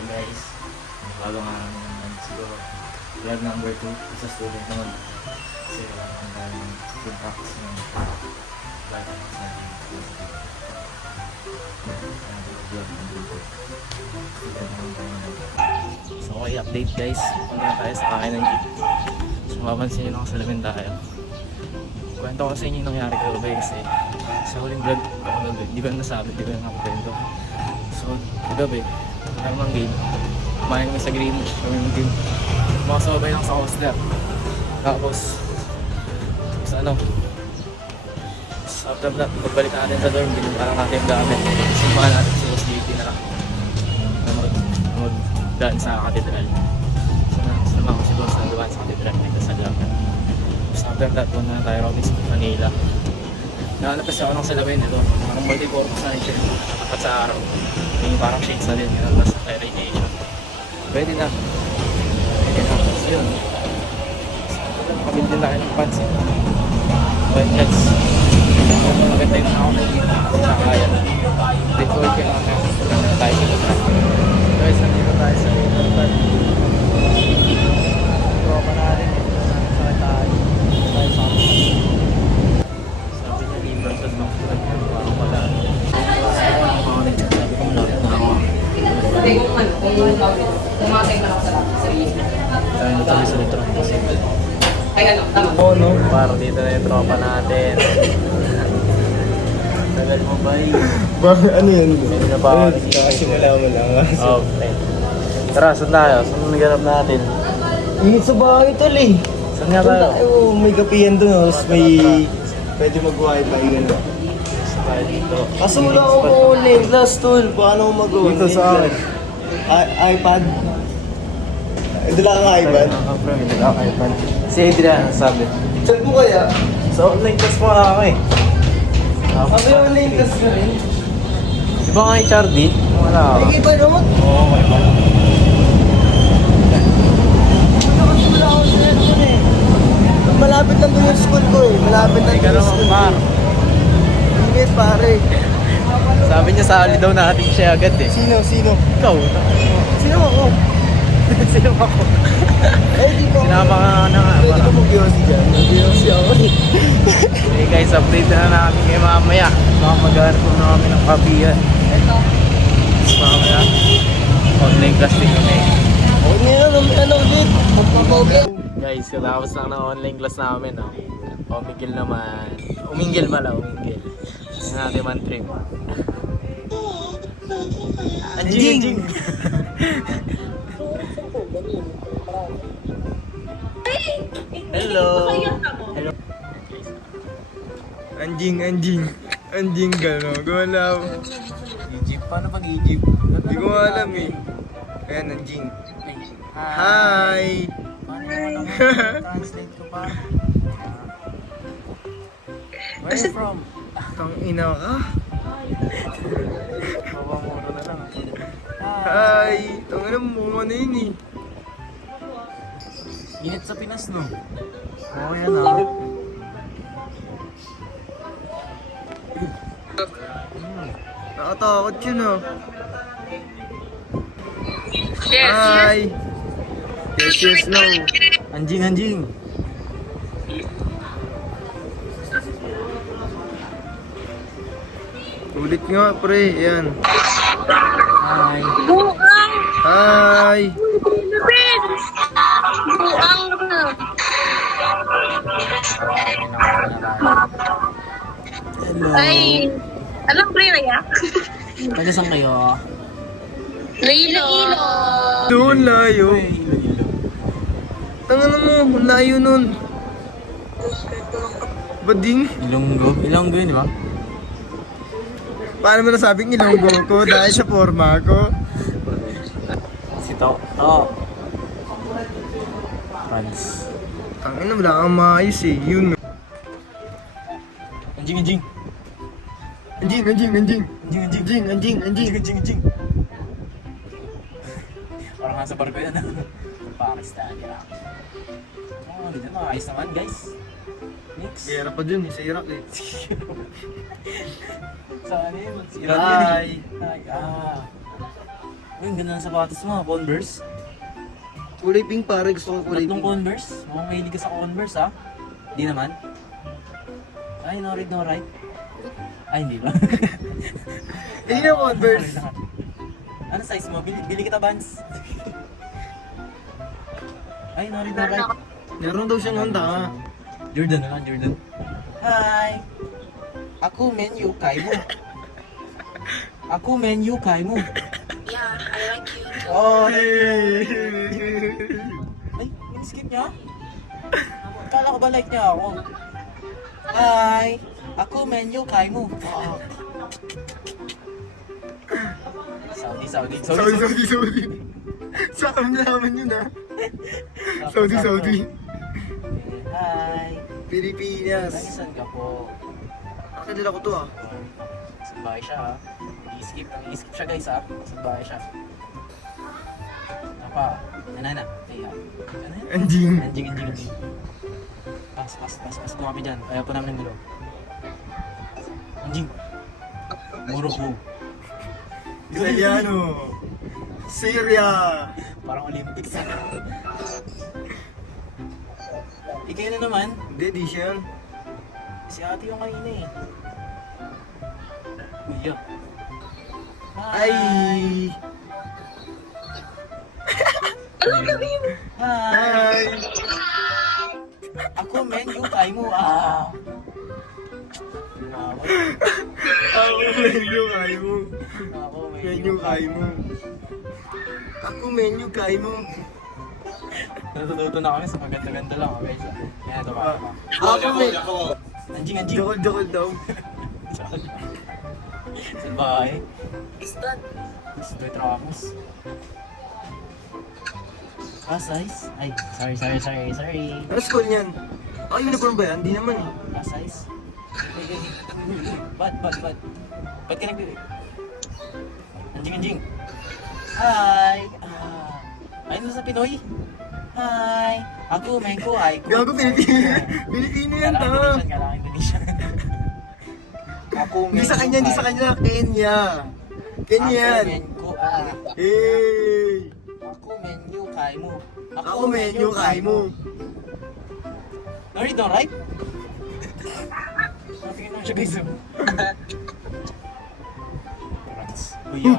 So guys, bagong araw na naman siguro. Vlog number 2, isa student naman. Kasi wala kang tayo ng good practice ng vlog natin. Vlog number 2. Student naman tayo ng. So okay, update guys. Punta tayo sa kain ng jeep. So mapansin nyo nakasalamin tayo. Kwento ko sa inyo yung nangyari ko kasi sa huling vlog ako gabi, di ko na nasabi, di ko na nakakwento. So gabi, tayo ng game. Kumain kami sa green, kami ng game. Makasabay lang sa hostler. Tapos, sa ano, after that, pagbalik natin sa dorm, binuparang natin yung gamit. Simpahan natin si OSDT na mag-daan sa katedral. Sama ko si Boss na dumaan sa katedral dito sa Lapa. Tapos after that, punta na tayo Robins, Manila. Nahanap kasi ako ng salamin ito. Parang multi-purpose na ito. Nakakat sa araw. Yung parang shades na din. Tapos tayo radiation. Pwede na. Pwede na. Tapos yun. Nakabit din tayo ng pants. White heads. Maganda yung ako na dito. Nakakaya na. Default yung mga tayo sa lupa. Guys, nandito tayo sa lupa. Tropa natin. Sakit tayo. Tayo sa ako. Sabi niya libre sa doktor. Parang wala. Sabi ko malapit na ako. Hindi kung kumatay na ako sa lapis sa iyo. Tayo na tayo sa litro. Ay ano, tama. Oo, no? Parang dito na yung tropa natin. Tagal mo ba eh? Bakit ano yan? Hindi na ba ako Nakasimula mo lang. Okay. Tara, saan tayo? Saan naganap natin? Init sa bahay tol eh. Saan nga tayo? May kapiyan doon, tapos may pwede mag-wifi gano'n. Saan tayo dito? Kaso wala akong online class tol. Paano ako mag-online Dito sa akin. iPad. Dala kang iPad? Hindi ako iPad. Si Adrian, sabi. Chat mo kaya? So, online class mo ako eh. Ano yung online class ka rin? Di ba nga HRD? Wala ako. Ay, iba naman. Oo, may iba. Kasi wala akong cellphone eh. Malapit lang doon yung school ko eh. Malapit lang Hindi ka doon yung naman school par. ko. Hindi pare. Sabi niya sali daw natin siya agad eh. Sino? Ikaw? Sino ako? Sino ako? Eh, di ko. Sinama ka na nga. Pwede ko mag-yossi dyan. Mag-yossi ako eh. Okay guys, update na namin kayo mamaya. Baka maghanap po na kami ng kapiyan. Ito. Tapos mamaya, online class din kami. Okay na yan. Ano ulit? Magpapoble. Guys, katapos lang ng online class namin. Oh. Umigil naman. Umingil pala, umingil. Kasi natin man trip. Anjing! Hello! Hello! Anjing gano'n. Gumalaw. Egypt? Paano pag Egypt? Hindi ko alam eh. Ayan, anjing. Hi! Paano naman translate ko pa? Where are you from? Tang ina ka. Mabamuro na lang. Hi! Tang ina mo ano yun eh. Init sa Pinas, no? Oo, yan ah. Nakatakot yun ah. Yes, Hi! Yes, no. Anjing! Ulit nga pre, yan. Hi! Buang! Hi! Lupin! Buang na. Hello! Ay, alam ko yung nayak? Taga saan kayo? Ilo. Doon layo. Tanga na mo, ang layo nun. Bading? Ilonggo yun, di ba? Paano mo nasabing ilonggo ko dahil sa forma ko? Si To. Franz. Tangina, wala kang maayos eh. Yun. Anjing! Anjing. Parang nasa barko yan. Pakistan yan. Oh, dito maayos naman guys. Mix. Gera pa dun eh, sa Iraq eh. Saan yun? Hi! Hi. Uy, ang ganda ng sapatos mo, Converse. Kulay pink pare, gusto kong kulay Tatlong pink. Converse. Mukhang mahilig ka sa Converse, ha? Hindi naman. Ay, no read, no write. Ay, hindi ba? Hindi na Converse. Ano size mo? Bili kita, Vans. Ay, no read, no write. Meron daw siyang handa. Jordan na lang, Jordan. Hi! Ako menu kay mo. Ako menu kay mo. Yeah, I like you. Oh, ay, skip niya? Kala ko ba like niya ako? Hi! Ako menu kay mo. Saudi. Saudi. Saan naman yun ah? Saudi. Hi! Pilipinas. Nangisan ka po? Nakadala ko to ah. Sa bahay siya ha. I-skip siya guys ha. Sa bahay siya. Apa? Nanana. Kaya. Anjing. Anjing. Pas. Kumapi dyan. Ayaw po namin ng gulo. Anjing. Muro po. Italiano. Syria. Parang Olympics. Ikaw na naman. Hindi, di siya yan. Si ate yung kanina eh. Kuya. Ay! Hi! Hi! Ako men, yung kay mo. Ah! Tumawa. Ako menu kay mo. Ako men, Menu kay mo. Ako menu kay mo. Natututo na kami sa maganda-ganda lang. Okay, siya. Yan, ito pa. Ako menu. Anjing. Dakol daw. Sa bahay. Stud. Street Ramos. Size? Ay, sorry. Ano school niyan? Uniform ba yan? Di naman eh. Size? Ba't? Ba't ka nagbibi? Anjing. Hi! Ayun sa Pinoy? Hi! Ako, Mengko, ay ko. Gago, Pilipino yan Kailangan Indonesian. Ako, Hindi sa kanya. Kenya. Kenya yan. Mengko, ay. Hey! Ako, menu, kay mo. Ako menu kay mo. No read, no write? Tingnan lang siya guys. Kuya.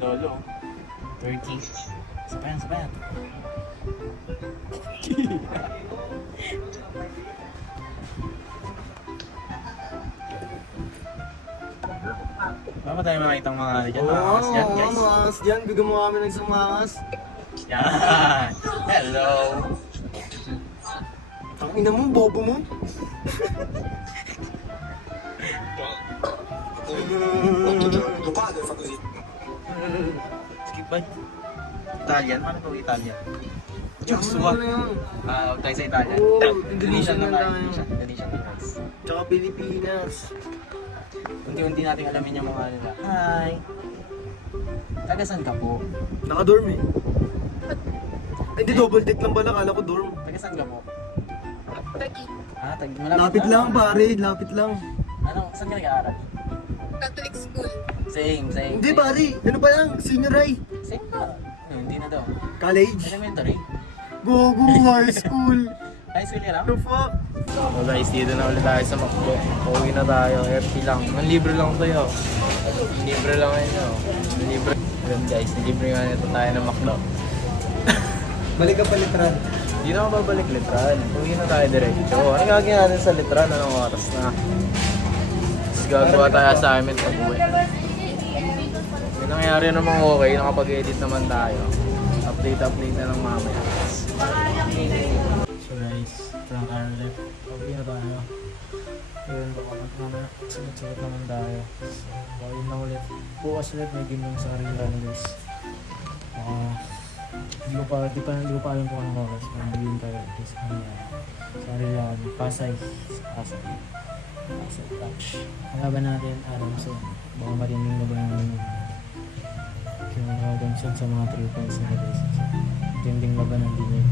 Lolo. Turkey. Sabayan. Baka tayo makitang mga ano dyan, mga angas dyan, guys. Mga angas dyan. Bigyan mo kami ng isang mga angas. Yan! Hello! Ang ina mo, bobo mo. Skip ba? Italian? Paano ito Italian? Joshua! Huwag tayo sa Italian. Oo, Indonesian na tayo. Indonesian. Indonesian na guys. Tsaka Pilipinas. Unti-unti natin alamin yung mga nila. Hi! Taga saan ka po? Naka-dorm eh. Ay, hindi, double deck lang pala. Kala ko dorm. Taga saan ka po? Turkey. Lapit lang pare, lapit lang. Ano? Saan ka nag-aaral? Catholic school. Same. Hindi pare, ano pa lang? Senior high. Same pa. Hindi na daw. College. Elementary. Gogo, high school. High school ka lang? The fuck? So guys, dito na ulit tayo sa Macdo. Pauwi na tayo, FT lang. Libre lang tayo. Libre lang yun. Libre. Yun guys, libre nga nito tayo ng Macdo. Balik ka pa litran. Hindi na ako babalik litran. Pauwi na tayo diretso. Ano gagawin natin sa litran? Anong oras na? Tapos gagawa tayo assignment pag uwi. Yung nangyari namang okay, nakapag-edit naman tayo. Update na lang mamaya. So guys, from our left, pauwi na tayo. Ayun, baka mamaya sunod-sunod naman tayo. So, pauwi na ulit. Bukas ulit may game ng sa Arilan guys. Hindi ko pa alam kung anong oras. Nandun tayo guys. Sa Arilan, Pasay Touch. Ang laban natin, so baka matinding laban namin. Yung mga ganyan sa mga 3 points na guys. So, matinding laban ng din yun.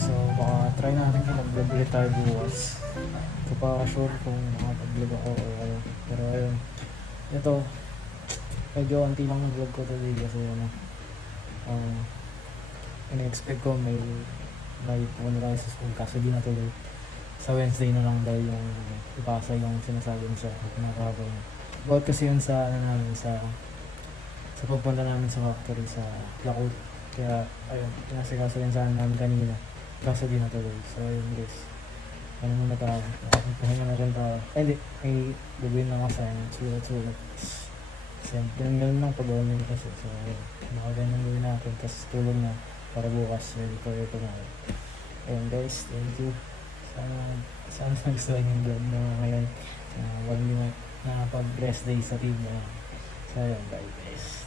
So baka try natin kung mag-vlog ulit tayo bukas. Hindi ko pa sure kung makapag-vlog ako or ano. Pero ayun, ito, medyo konti lang ng vlog ko today kasi in-expect ko may puno tayo sa school kaso di natuloy. Sa Wednesday na lang dahil yung ipasa yung sinasabi mo sa nakakapag. About kasi yun sa namin sa pagpunta namin sa factory sa Yakult. Kaya ayun, pinasikaso rin sana namin kanina kaso di natuloy. So ayun guys, ano muna tayo, pahinga na rin tayo. Hindi, may gagawin lang ako sa sulat. Kasi ganun lang pag-gawin nyo kasi. So ayun, baka ganun gawin natin tapos tulog na para bukas ready for tomorrow. Ayun guys, thank you. Sana nagustuhan yung vlog na ngayon. Wag nyo na pag-rest day sa team. So ayun, bye guys.